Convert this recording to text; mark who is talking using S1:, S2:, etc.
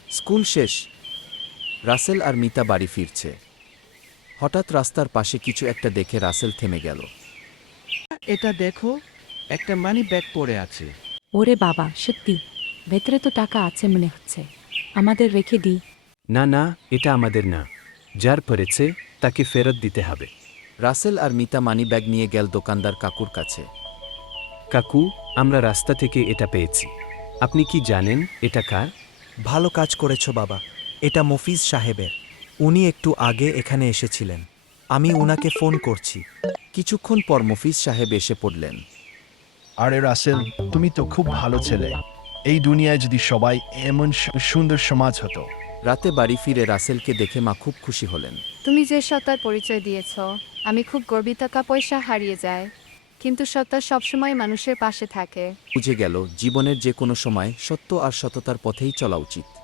S1: School শেষ। রাসেল আর মিতা বাড়ি ফিরছে। হঠাৎ রাস্তার পাশে কিছু একটা দেখে রাসেল থেমে গেল।
S2: এটা দেখো, একটা মানি ব্যাগ পড়ে আছে।
S3: ওরে বাবা, সত্যি ভেতরে তো টাকা আছে মনে হচ্ছে। আমাদের রেখে দিই।
S4: না না, এটা আমাদের না। যার পড়েছে তাকে ফেরত দিতে হবে।
S1: রাসেল আর মিতা মানিব্যাগ নিয়ে গেল দোকানদার কাকুর কাছে।
S4: কাকু, আমরা রাস্তা থেকে এটা পেয়েছি। আপনি কি জানেন এটা কার?
S5: ভালো কাজ করেছ বাবা, এটা মফিজ সাহেবের। উনি একটু আগে এখানে এসেছিলেন। আমি উনাকে ফোন করছি।
S1: কিছুক্ষণ পর মফিজ সাহেব এসে পড়লেন।
S6: আরে রাসেল, তুমি তো খুব ভালো ছেলে। এই দুনিয়ায় যদি সবাই এমন সুন্দর সমাজ হতো।
S1: রাতে বাড়ি ফিরে রাসেলকে দেখে মা খুব খুশি হলেন।
S7: তুমি যে সত্তার পরিচয় দিয়েছ, আমি খুব গর্বিত। টাকা পয়সা হারিয়ে যায়, কিন্তু সত্তা সবসময় মানুষের পাশে থাকে।
S1: বুঝে গেল জীবনের যে কোনো সময় সত্য আর সততার পথেই চলা উচিত।